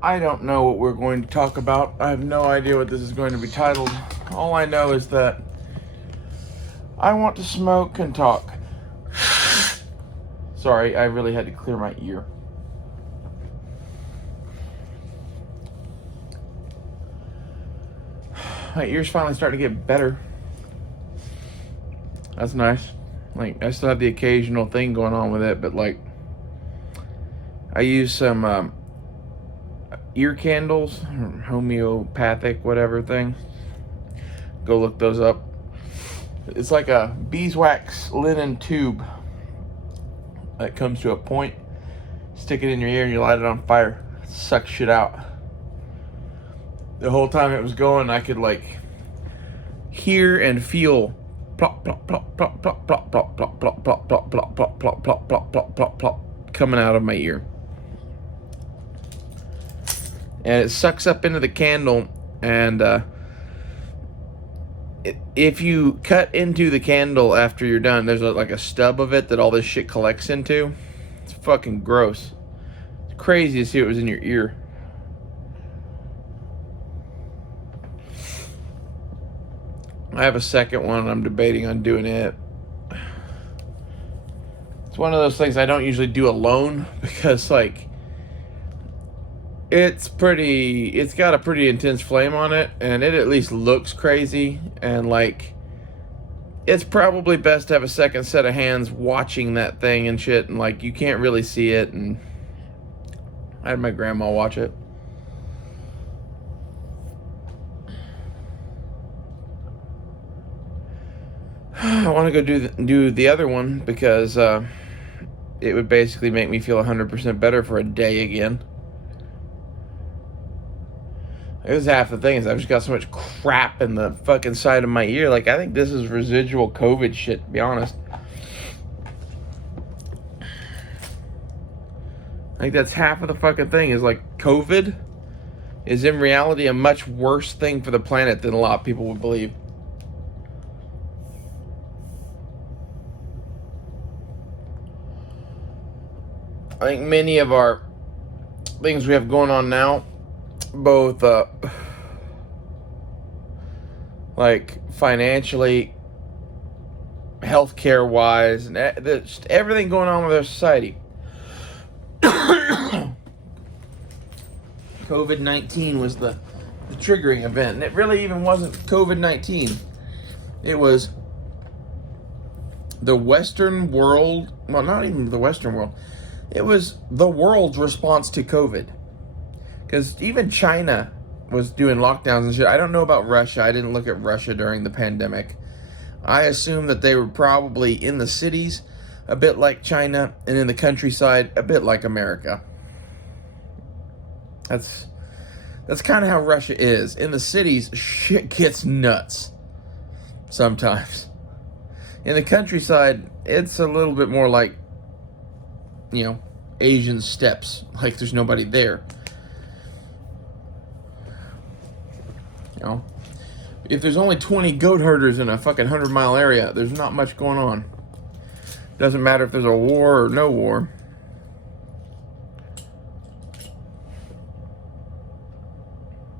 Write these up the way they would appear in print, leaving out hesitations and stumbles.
I don't know what we're going to talk about. I have no idea what this is going to be titled. All I know is that I want to smoke and talk. Sorry, I really had to clear my ear. My ear's finally starting to get better. That's nice. Like, I still have the occasional thing going on with it, but like, I use some ear candles, homeopathic, whatever thing. Go look those up. It's like a beeswax linen tube that comes to a point. Stick it in your ear and you light it on fire. It sucks shit out. The whole time it was going, I could like hear and feel plop plop plop plop plop plop plop plop plop plop plop plop plop plop plop plop plop plop plop coming out of my ear. And it sucks up into the candle, and if you cut into the candle after you're done, there's like a stub of it that all this shit collects into. It's fucking gross. It's crazy to see what was in your ear. I have a second one, and I'm debating on doing it. It's one of those things I don't usually do alone because, like, it's got a pretty intense flame on it, and it at least looks crazy, and like, it's probably best to have a second set of hands watching that thing and shit, and like, you can't really see it, and I had my grandma watch it. I want to go do the other one because it would basically make me feel 100% better for a day again. It was half the thing is I've just got so much crap in the fucking side of my ear. Like, I think this is residual COVID shit, to be honest. I think that's half of the fucking thing is like COVID is in reality a much worse thing for the planet than a lot of people would believe. I think many of our things we have going on now, both like financially, healthcare wise, and just everything going on with our society. COVID-19 was the triggering event, and it really even wasn't COVID-19. It was the Western world, well, not even the Western world, it was the world's response to COVID. Because even China was doing lockdowns and shit. I don't know about Russia. I didn't look at Russia during the pandemic. I assume that they were probably in the cities, a bit like China, and in the countryside, a bit like America. That's kind of how Russia is. In the cities, shit gets nuts sometimes. In the countryside, it's a little bit more like, you know, Asian steppes. Like there's nobody there. You know, if there's only 20 goat herders in a fucking 100-mile area, there's not much going on. Doesn't matter if there's a war or no war.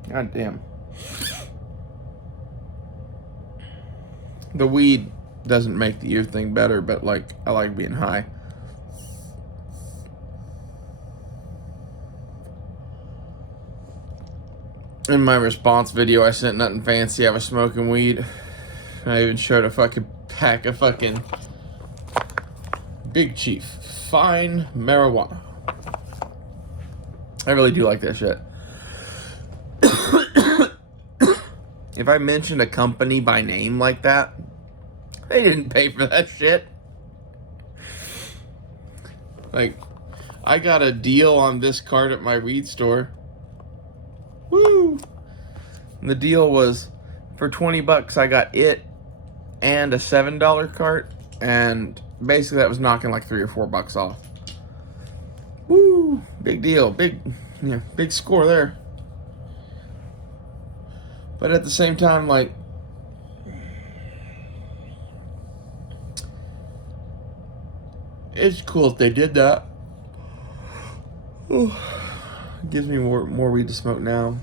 God damn. The weed doesn't make the ear thing better, but like, I like being high. In my response video, I sent nothing fancy. I was smoking weed. I even showed a fucking pack of fucking Big Chief fine marijuana. I really do like that shit. If I mentioned a company by name like that, they didn't pay for that shit. Like, I got a deal on this cart at my weed store. Woo! And the deal was for $20 I got it and a $7 cart, and basically that was knocking like $3 or $4 off. Woo! Big deal. Big score there. But at the same time, like, it's cool if they did that. Ooh. Gives me more weed to smoke now.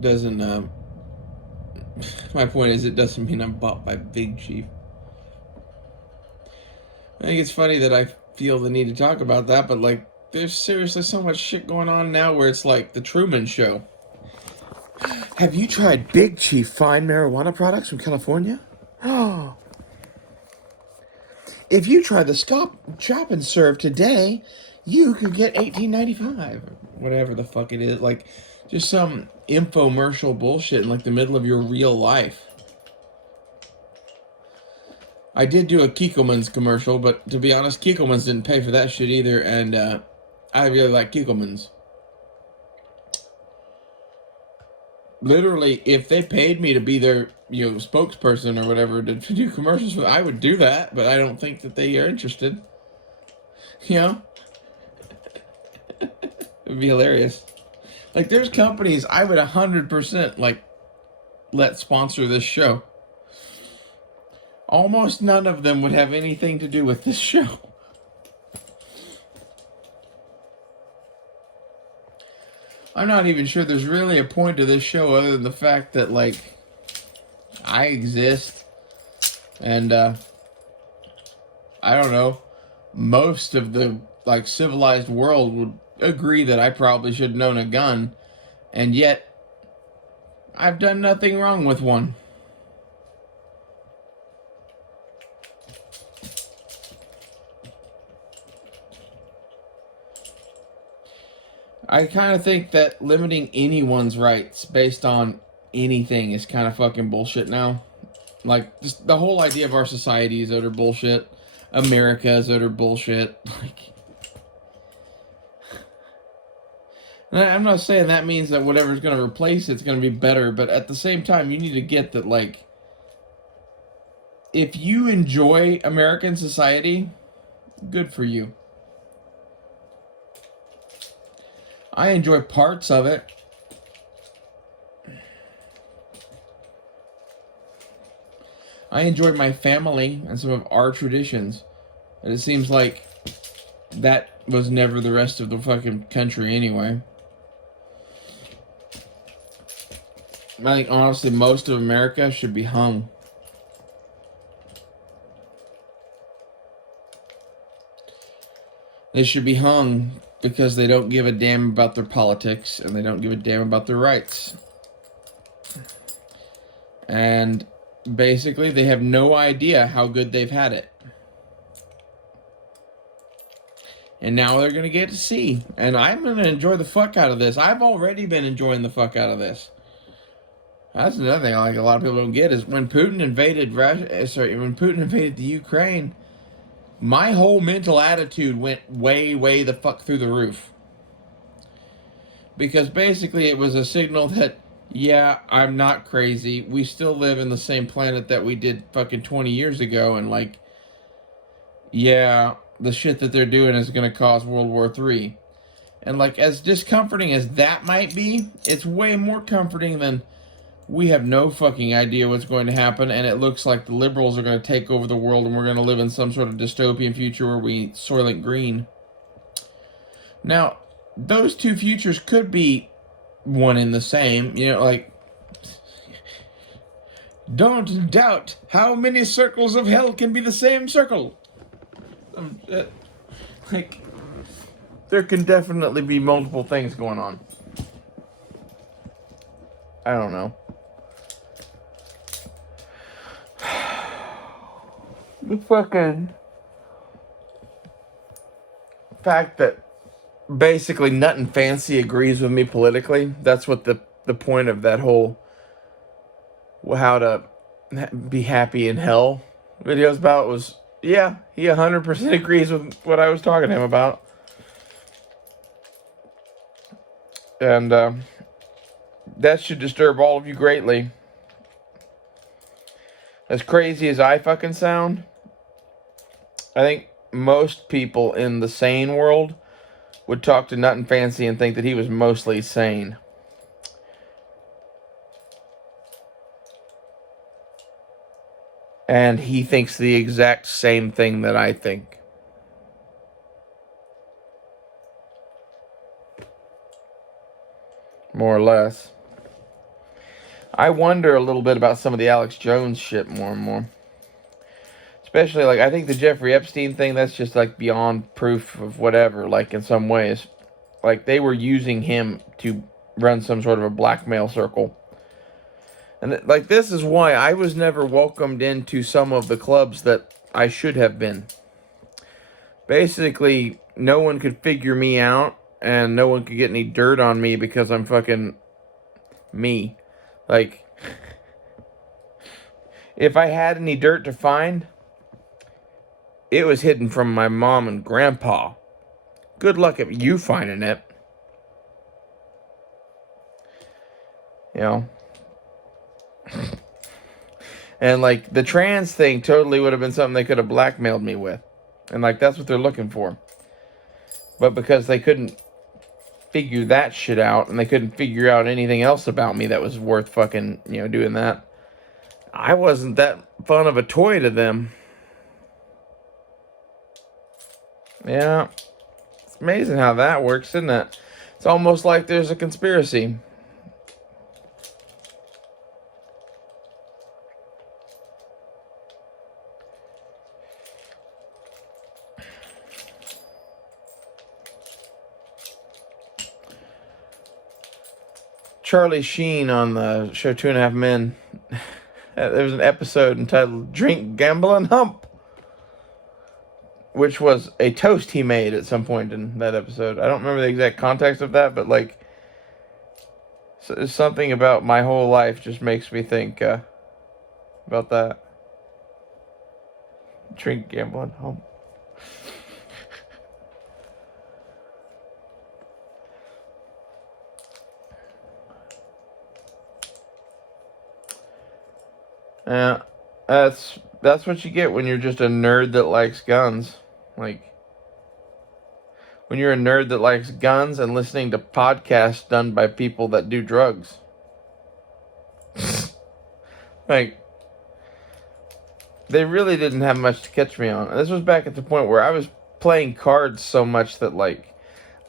Doesn't my point is, it doesn't mean I'm bought by Big Chief. I think it's funny that I feel the need to talk about that, but like, there's seriously so much shit going on now where it's like the Truman Show. Have you tried Big Chief fine marijuana products from California? Oh. If you try the Chop and Serve today, you could get $18.95. Whatever the fuck it is. Like, just some infomercial bullshit in like the middle of your real life. I did do a Kiekelman's commercial, but to be honest, Kiekelman's didn't pay for that shit either, and I really like Kiekelman's. Literally, if they paid me to be their, spokesperson or whatever to do commercials for, I would do that, but I don't think that they are interested. It'd be hilarious. Like, there's companies I would 100% like let sponsor this show. Almost none of them would have anything to do with this show. I'm not even sure there's really a point to this show other than the fact that, like, I exist. And, I don't know, most of the, like, civilized world would agree that I probably should own a gun. And yet, I've done nothing wrong with one. I kind of think that limiting anyone's rights based on anything is kind of fucking bullshit now. Like, just the whole idea of our society is utter bullshit. America is utter bullshit. Like, I'm not saying that means that whatever's going to replace it's going to be better, but at the same time, you need to get that, like, if you enjoy American society, good for you. I enjoy parts of it. I enjoy my family and some of our traditions. And it seems like that was never the rest of the fucking country anyway. I think, honestly, most of America should be hung. They should be hung because they don't give a damn about their politics and they don't give a damn about their rights. And basically, they have no idea how good they've had it. And now they're going to get to see. And I'm going to enjoy the fuck out of this. I've already been enjoying the fuck out of this. That's another thing like a lot of people don't get is when Putin invaded the Ukraine, my whole mental attitude went way the fuck through the roof. Because basically it was a signal that, yeah, I'm not crazy. We still live in the same planet that we did fucking 20 years ago. And, like, yeah, the shit that they're doing is going to cause World War III. And, like, as discomforting as that might be, it's way more comforting than we have no fucking idea what's going to happen, and it looks like the liberals are going to take over the world, and we're going to live in some sort of dystopian future where we eat Soylent Green. Now, those two futures could be one and the same. Like, don't doubt how many circles of hell can be the same circle. Like, there can definitely be multiple things going on. I don't know. The fucking fact that basically Nut and Fancy agrees with me politically, that's what the point of that whole how to be happy in hell videos about was, yeah, he 100% agrees with what I was talking to him about. And that should disturb all of you greatly. As crazy as I fucking sound, I think most people in the sane world would talk to Nut and Fancy and think that he was mostly sane. And he thinks the exact same thing that I think. more or less. I wonder a little bit about some of the Alex Jones shit more and more. Especially, like, I think the Jeffrey Epstein thing, that's just, like, beyond proof of whatever, like, in some ways. Like, they were using him to run some sort of a blackmail circle. And, like, this is why I was never welcomed into some of the clubs that I should have been. Basically, no one could figure me out, and no one could get any dirt on me because I'm fucking me. Like, if I had any dirt to find, it was hidden from my mom and grandpa. Good luck at you finding it. You know? And, like, the trans thing totally would have been something they could have blackmailed me with. And, like, that's what they're looking for. But because they couldn't figure that shit out, and they couldn't figure out anything else about me that was worth fucking, doing that, I wasn't that fun of a toy to them. Yeah. It's amazing how that works, isn't it? It's almost like there's a conspiracy. Charlie Sheen on the show Two and a Half Men, there was an episode entitled Drink, Gamble, and Hump, which was a toast he made at some point in that episode. I don't remember the exact context of that, but, like, something about my whole life just makes me think about that. Drink, gamble, and hump. Yeah, that's what you get when you're just a nerd that likes guns. Like, when you're a nerd that likes guns and listening to podcasts done by people that do drugs. Like, they really didn't have much to catch me on. And this was back at the point where I was playing cards so much that, like,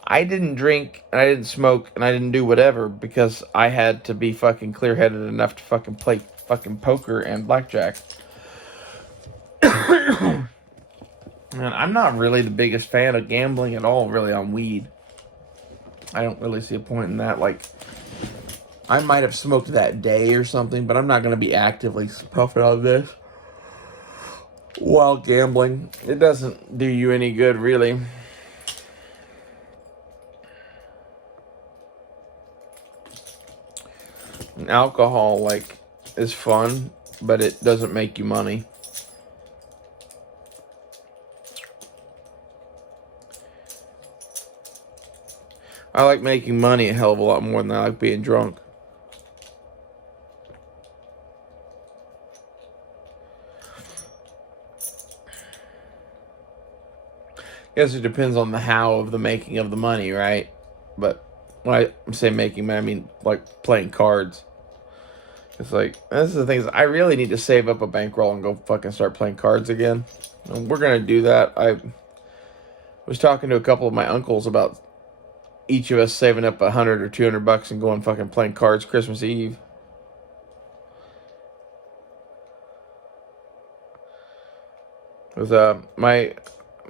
I didn't drink and I didn't smoke and I didn't do whatever because I had to be fucking clear-headed enough to fucking play fucking poker and blackjack. And I'm not really the biggest fan of gambling at all, really, on weed. I don't really see a point in that. Like, I might have smoked that day or something, but I'm not going to be actively puffing on this while gambling. It doesn't do you any good, really. Alcohol, like, is fun, but it doesn't make you money. I like making money a hell of a lot more than I like being drunk. I guess it depends on the how of the making of the money, right? But when I say making money, I mean, like, playing cards. It's like, this is the thing, is I really need to save up a bankroll and go fucking start playing cards again. And we're going to do that. I was talking to a couple of my uncles about each of us saving up $100 or $200 and going fucking playing cards Christmas Eve. Because my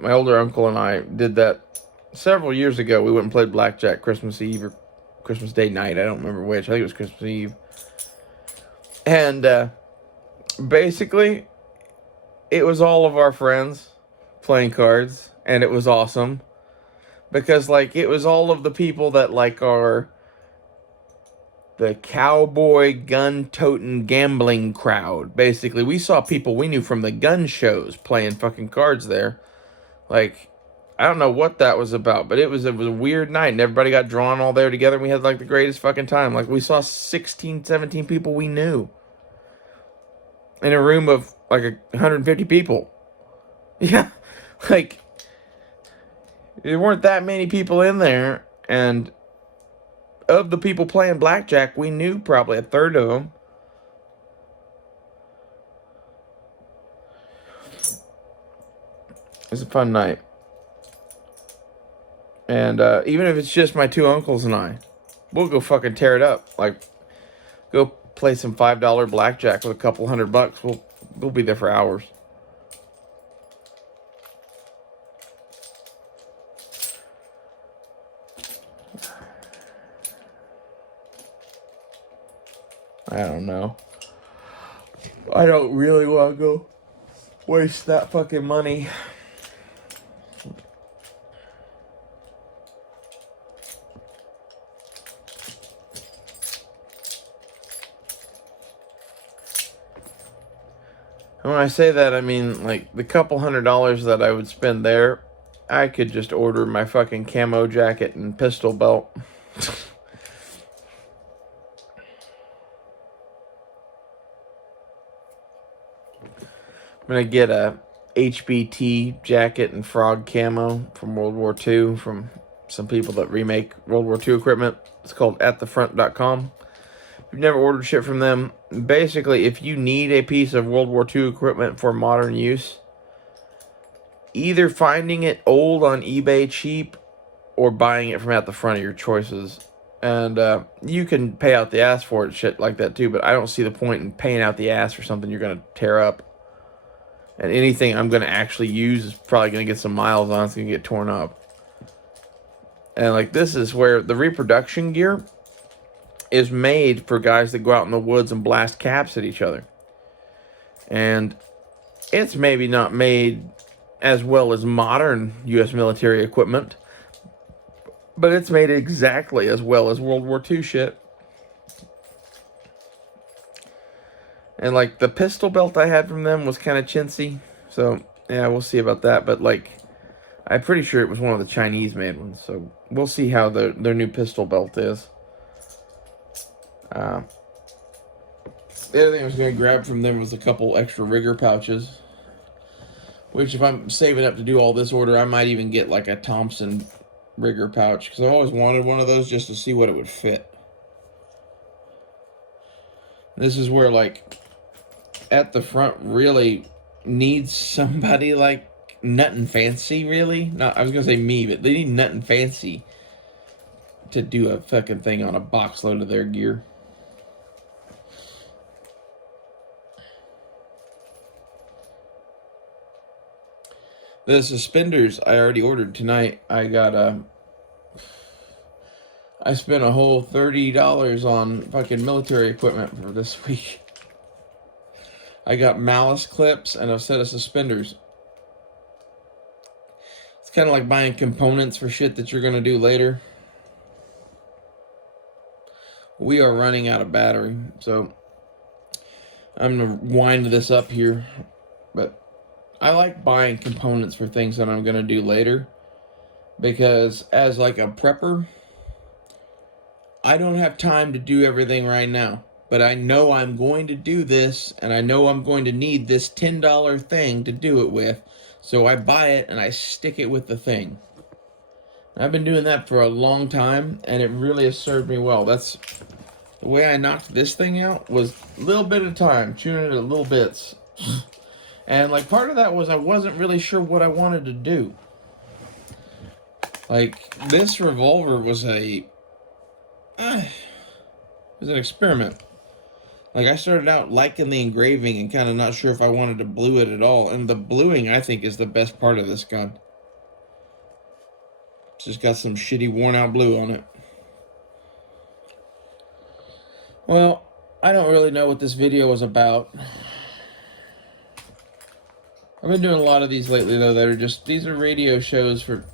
older uncle and I did that several years ago. We went and played blackjack Christmas Eve or Christmas Day night. I don't remember which. I think it was Christmas Eve. And basically, it was all of our friends playing cards, and it was awesome. Because, like, it was all of the people that, like, are the cowboy gun-toting gambling crowd. Basically, we saw people we knew from the gun shows playing fucking cards there. Like, I don't know what that was about, but it was a weird night, and everybody got drawn all there together, and we had, like, the greatest fucking time. Like, we saw 16, 17 people we knew in a room of, like, 150 people. Yeah, like, there weren't that many people in there, and of the people playing blackjack, we knew probably a third of them. It was a fun night. And even if it's just my two uncles and I, we'll go fucking tear it up. Like, go play some $5 blackjack with a couple $100. We'll be there for hours. I don't know. I don't really want to go waste that fucking money. And when I say that, I mean, like, the couple $100 that I would spend there, I could just order my fucking camo jacket and pistol belt. I'm going to get a HBT jacket and frog camo from World War II from some people that remake World War II equipment. It's called atthefront.com. If you've never ordered shit from them, basically, if you need a piece of World War II equipment for modern use, either finding it old on eBay cheap or buying it from At the Front are your choices. And you can pay out the ass for it, shit like that too, but I don't see the point in paying out the ass for something you're going to tear up. And anything I'm going to actually use is probably going to get some miles on. It's going to get torn up. And like, this is where the reproduction gear is made for guys that go out in the woods and blast caps at each other. And it's maybe not made as well as modern U.S. military equipment, but it's made exactly as well as World War II shit. And like, the pistol belt I had from them was kind of chintzy, so yeah, we'll see about that. But like, I'm pretty sure it was one of the Chinese made ones, so we'll see how their new pistol belt is. The other thing I was going to grab from them was a couple extra rigger pouches, which if I'm saving up to do all this order, I might even get like a Thompson rigger pouch, because I always wanted one of those just to see what it would fit. This is where, like, At the Front really needs somebody like Nuttin' Fancy, really. Not, I was going to say me, but they need Nuttin' Fancy to do a fucking thing on a box load of their gear. The suspenders I already ordered tonight. I spent a whole $30 on fucking military equipment for this week. I got malice clips and a set of suspenders. It's kind of like buying components for shit that you're going to do later. We are running out of battery, so I'm going to wind this up here. But I like buying components for things that I'm going to do later, because as like a prepper, I don't have time to do everything right now, but I know I'm going to do this, and I know I'm going to need this $10 thing to do it with, so I buy it and I stick it with the thing. I've been doing that for a long time, and it really has served me well. That's the way I knocked this thing out, was a little bit at a time, chewing it at little bits. And like, part of that was I wasn't really sure what I wanted to do. Like, this revolver was it was an experiment. Like, I started out liking the engraving and kind of not sure if I wanted to blue it at all. And the bluing, I think, is the best part of this gun. It's just got some shitty worn out blue on it. Well, I don't really know what this video was about. I've been doing a lot of these lately, though, that are just, these are radio shows for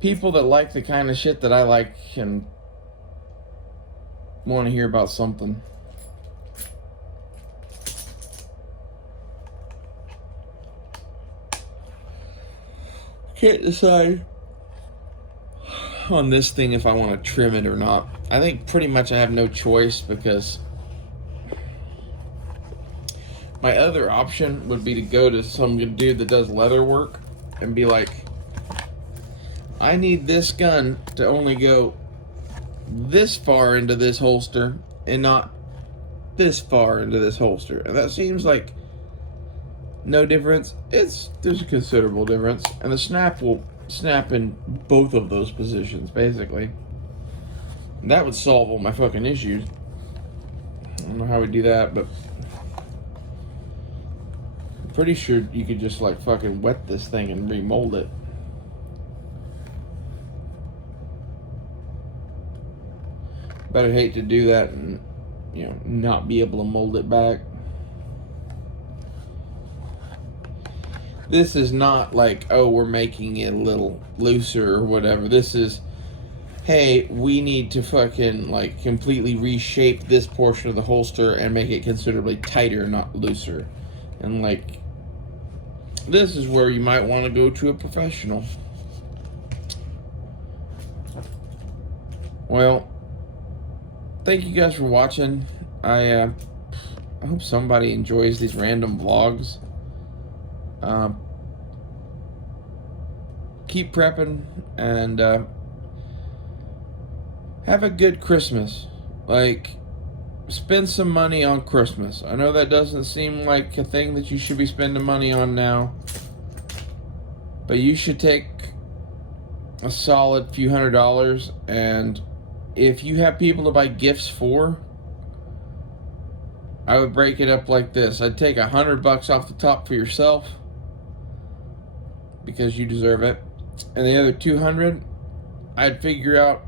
people that like the kind of shit that I like and want to hear about something. Can't decide on this thing if I want to trim it or not. I think pretty much I have no choice, because my other option would be to go to some dude that does leather work and be like, I need this gun to only go this far into this holster and not this far into this holster. And that seems like no difference. There's a considerable difference. And the snap will snap in both of those positions, basically. That would solve all my fucking issues. I don't know how we do that, but I'm pretty sure you could just like fucking wet this thing and remold it. But I'd hate to do that and, you know, not be able to mold it back. This is not like, oh, we're making it a little looser or whatever. This is, hey, we need to fucking like completely reshape this portion of the holster and make it considerably tighter, not looser. And like, this is where you might want to go to a professional. Well, thank you guys for watching. I hope somebody enjoys these random vlogs. Keep prepping and have a good Christmas. Like, spend some money on Christmas. I know that doesn't seem like a thing that you should be spending money on now, but you should take a solid few $100s, and if you have people to buy gifts for, I would break it up like this. I'd take $100 off the top for yourself because you deserve it, and the other 200, I'd figure out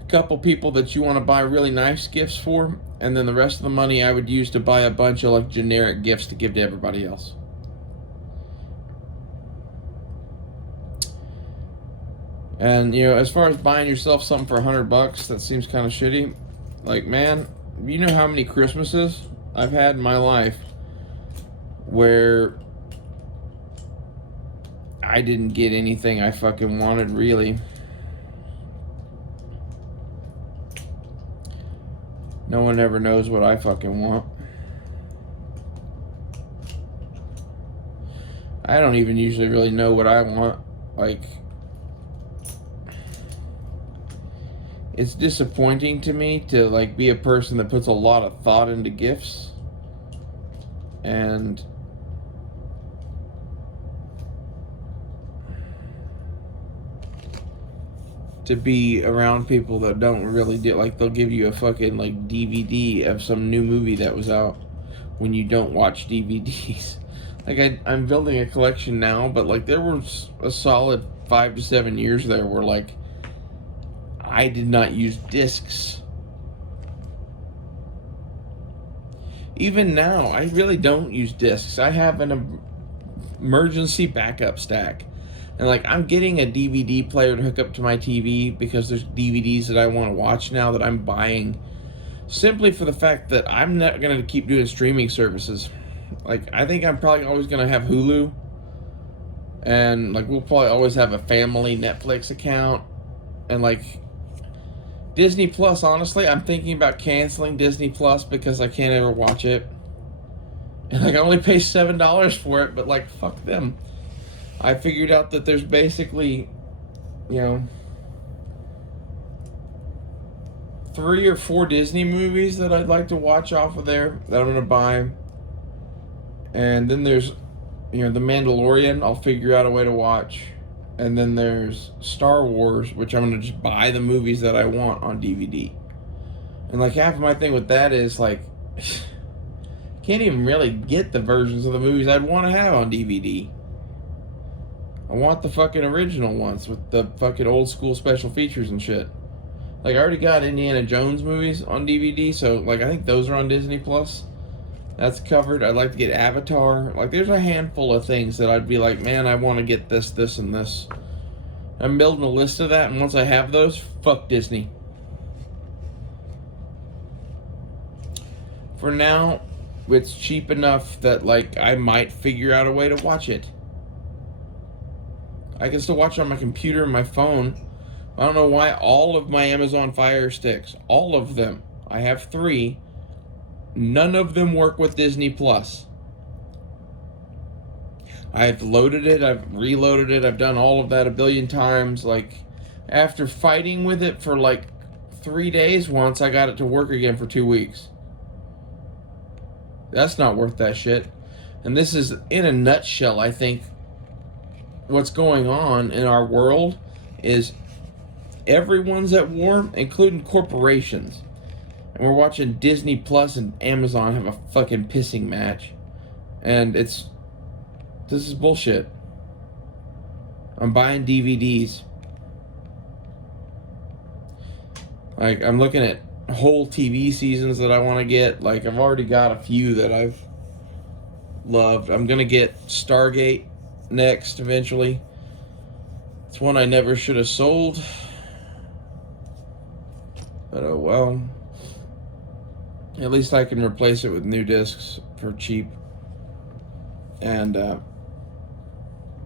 a couple people that you want to buy really nice gifts for, and then the rest of the money I would use to buy a bunch of like generic gifts to give to everybody else. And you know, as far as buying yourself something for $100, that seems kind of shitty. Like, man, you know how many Christmases I've had in my life where I didn't get anything I fucking wanted, really. No one ever knows what I fucking want. I don't even usually really know what I want. Like, it's disappointing to me to like be a person that puts a lot of thought into gifts, and to be around people that don't really do, like, they'll give you a fucking like DVD of some new movie that was out when you don't watch DVDs. Like, I'm building a collection now, but like there was a solid 5 to 7 years there where like I did not use discs. Even now, I really don't use discs. I have an emergency backup stack. And like, I'm getting a DVD player to hook up to my TV because there's DVDs that I want to watch now that I'm buying simply for the fact that I'm not going to keep doing streaming services. Like, I think I'm probably always going to have Hulu. And like, we'll probably always have a family Netflix account. And like, Disney Plus, honestly, I'm thinking about canceling Disney Plus because I can't ever watch it. And like, I only pay $7 for it, but like, fuck them. I figured out that there's basically, you know, 3 or 4 Disney movies that I'd like to watch off of there that I'm going to buy. And then there's, you know, The Mandalorian, I'll figure out a way to watch. And then there's Star Wars, which I'm going to just buy the movies that I want on DVD. And like, half of my thing with that is like, can't even really get the versions of the movies I'd want to have on DVD. I want the fucking original ones with the fucking old school special features and shit. Like, I already got Indiana Jones movies on DVD, so like, I think those are on Disney Plus. That's covered. I'd like to get Avatar. Like, there's a handful of things that I'd be like, man, I want to get this, this, and this. I'm building a list of that, and once I have those, fuck Disney. For now, it's cheap enough that like I might figure out a way to watch it. I can still watch it on my computer and my phone. I don't know why all of my Amazon Fire Sticks, all of them, I have 3, none of them work with Disney Plus. I've loaded it, I've reloaded it, I've done all of that a billion times. Like, after fighting with it for like 3 days once, I got it to work again for 2 weeks. That's not worth that shit. And this is, in a nutshell, I think, what's going on in our world is everyone's at war, including corporations. And we're watching Disney Plus and Amazon have a fucking pissing match. And this is bullshit. I'm buying DVDs. Like, I'm looking at whole TV seasons that I want to get. Like, I've already got a few that I've loved. I'm going to get Stargate next, eventually. It's one I never should have sold. But oh well. At least I can replace it with new discs for cheap. And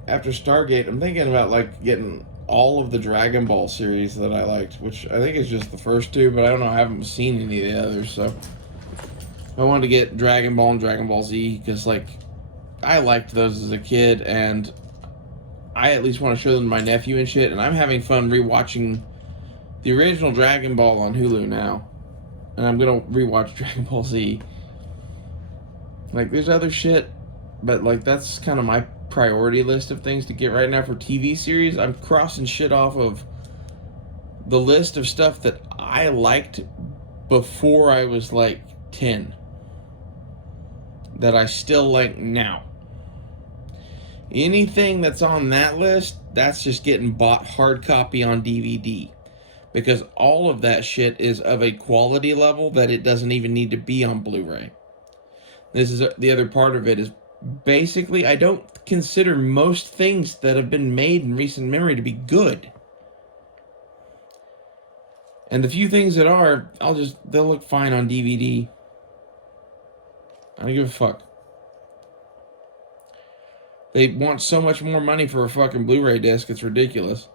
after Stargate, I'm thinking about like getting all of the Dragon Ball series that I liked, which I think is just the first two, but I don't know, I haven't seen any of the others, so I wanted to get Dragon Ball and Dragon Ball Z, because like I liked those as a kid, and I at least want to show them to my nephew and shit, and I'm having fun rewatching the original Dragon Ball on Hulu now, and I'm gonna rewatch Dragon Ball Z. Like, there's other shit, but like that's kind of my priority list of things to get right now for TV series. I'm crossing shit off of the list of stuff that I liked before I was like 10 that I still like now. Anything that's on that list, that's just getting bought hard copy on DVD, because all of that shit is of a quality level that it doesn't even need to be on Blu-ray. This is the other part of it, is basically I don't consider most things that have been made in recent memory to be good. And the few things that are, they'll look fine on DVD. I don't give a fuck. They want so much more money for a fucking Blu-ray disc, it's ridiculous.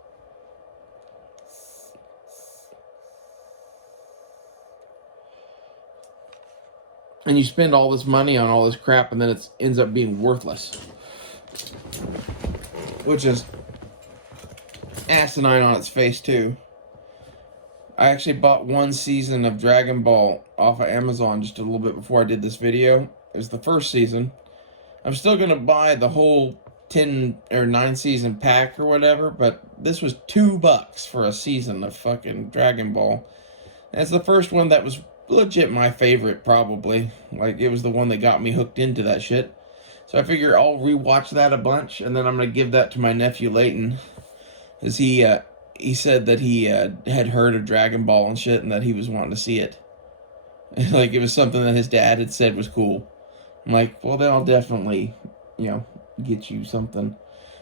And you spend all this money on all this crap, and then it ends up being worthless. Which is asinine on its face, too. I actually bought one season of Dragon Ball off of Amazon just a little bit before I did this video. It was the first season. I'm still going to buy the whole 10 or 9 season pack or whatever, but this was $2 for a season of fucking Dragon Ball. And it's the first one that was legit my favorite, probably. Like, it was the one that got me hooked into that shit. So I figure I'll rewatch that a bunch, and then I'm going to give that to my nephew Leighton. Because he said that he had heard of Dragon Ball and shit, and that he was wanting to see it. Like, it was something that his dad had said was cool. I'm like, well, then I'll definitely, get you something.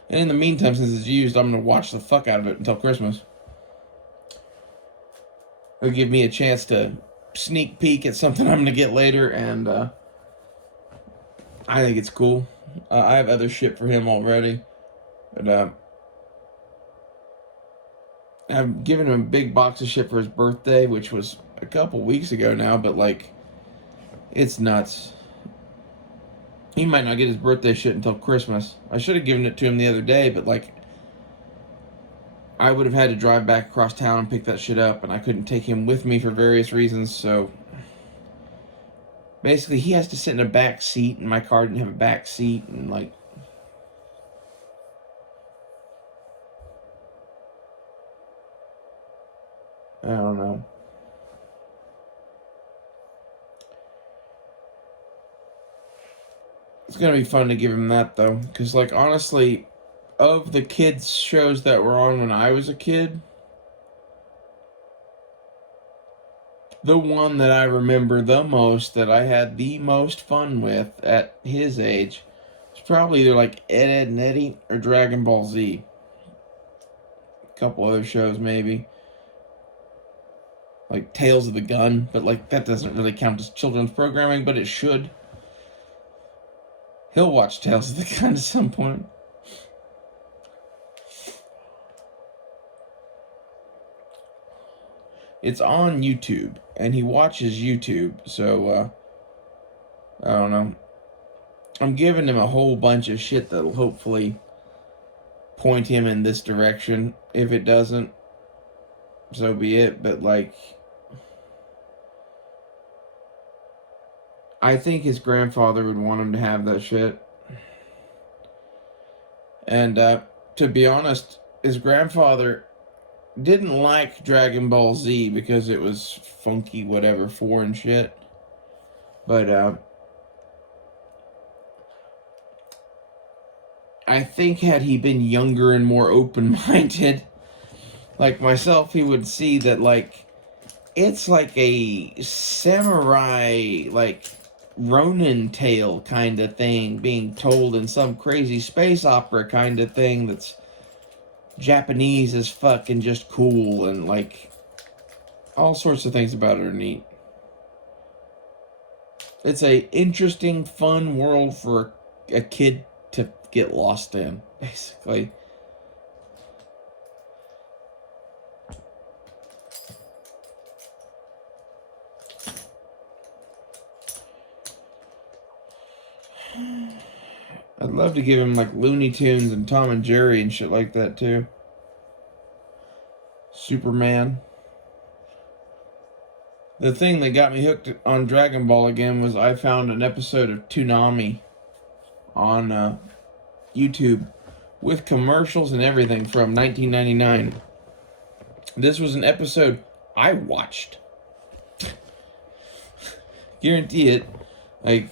And in the meantime, since it's used, I'm going to watch the fuck out of it until Christmas. It'll give me a chance to sneak peek at something I'm going to get later, and I think it's cool. I have other shit for him already, but I've given him a big box of shit for his birthday, which was a couple weeks ago now, but like, it's nuts. He might not get his birthday shit until Christmas. I should have given it to him the other day, but like, I would have had to drive back across town and pick that shit up, and I couldn't take him with me for various reasons, so basically he has to sit in a back seat, and my car didn't have a back seat, and like, I don't know. It's gonna be fun to give him that, though, because like, honestly, of the kids shows that were on when I was a kid, the one that I remember the most, that I had the most fun with at his age, was probably either like Ed, Edd n Eddy or Dragon Ball Z. A couple other shows maybe. Like Tales of the Gun, but like that doesn't really count as children's programming, but it should. He'll watch Tales of the Gun at some point. It's on YouTube, and he watches YouTube, so, I don't know. I'm giving him a whole bunch of shit that'll hopefully point him in this direction. If it doesn't, so be it, but, like, I think his grandfather would want him to have that shit. And, to be honest, his grandfather didn't like Dragon Ball Z because it was funky, whatever, foreign shit. But I think had he been younger and more open-minded, like myself, he would see that, like, it's like a samurai, like, Ronin tale kind of thing being told in some crazy space opera kind of thing that's Japanese as fuck and just cool, and, like, all sorts of things about it are neat. It's a interesting, fun world for a kid to get lost in, basically. I'd love to give him like Looney Tunes and Tom and Jerry and shit like that too. Superman. The thing that got me hooked on Dragon Ball again was I found an episode of Toonami on YouTube with commercials and everything from 1999. This was an episode I watched. Guarantee it. Like,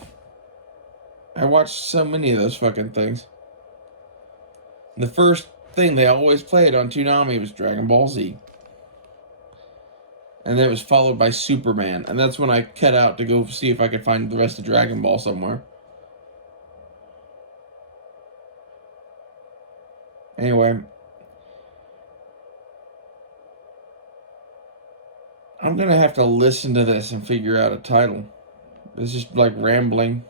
I watched so many of those fucking things. The first thing they always played on Toonami was Dragon Ball Z. And then it was followed by Superman. And that's when I cut out to go see if I could find the rest of Dragon Ball somewhere. Anyway. I'm going to have to listen to this and figure out a title. It's just like rambling.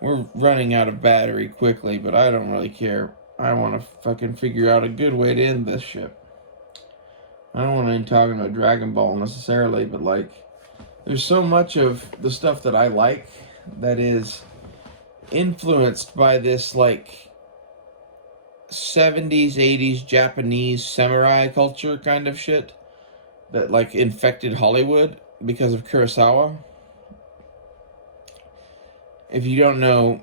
We're running out of battery quickly, but I don't really care. I want to fucking figure out a good way to end this shit. I don't want to be talking about Dragon Ball necessarily, but like, there's so much of the stuff that I like that is influenced by this like 70s, 80s Japanese samurai culture kind of shit that like infected Hollywood because of Kurosawa. If you don't know,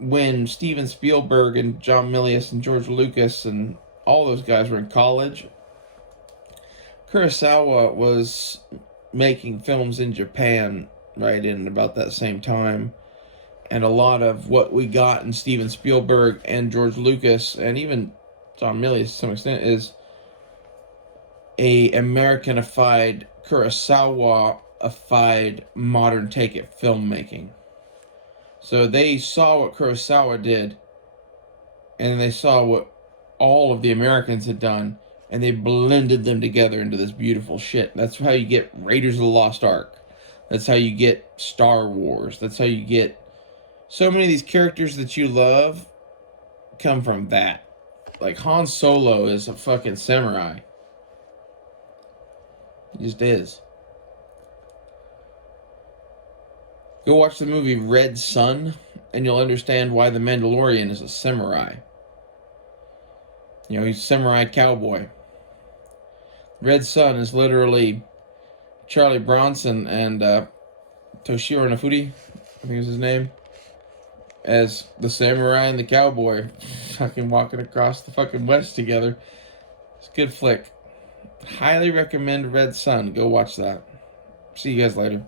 when Steven Spielberg and John Milius and George Lucas and all those guys were in college, Kurosawa was making films in Japan right in about that same time. And a lot of what we got in Steven Spielberg and George Lucas and even John Milius to some extent is a Americanified, Kurosawa-ified modern take at filmmaking. So they saw what Kurosawa did, and they saw what all of the Americans had done, and they blended them together into this beautiful shit. That's how you get Raiders of the Lost Ark. That's how you get Star Wars. That's how you get so many of these characters that you love come from that. Like Han Solo is a fucking samurai. He just is. Go watch the movie Red Sun, and you'll understand why the Mandalorian is a samurai. You know, he's a samurai cowboy. Red Sun is literally Charlie Bronson and Toshiro Inafune, I think is his name, as the samurai and the cowboy fucking walking across the fucking West together. It's a good flick. Highly recommend Red Sun. Go watch that. See you guys later.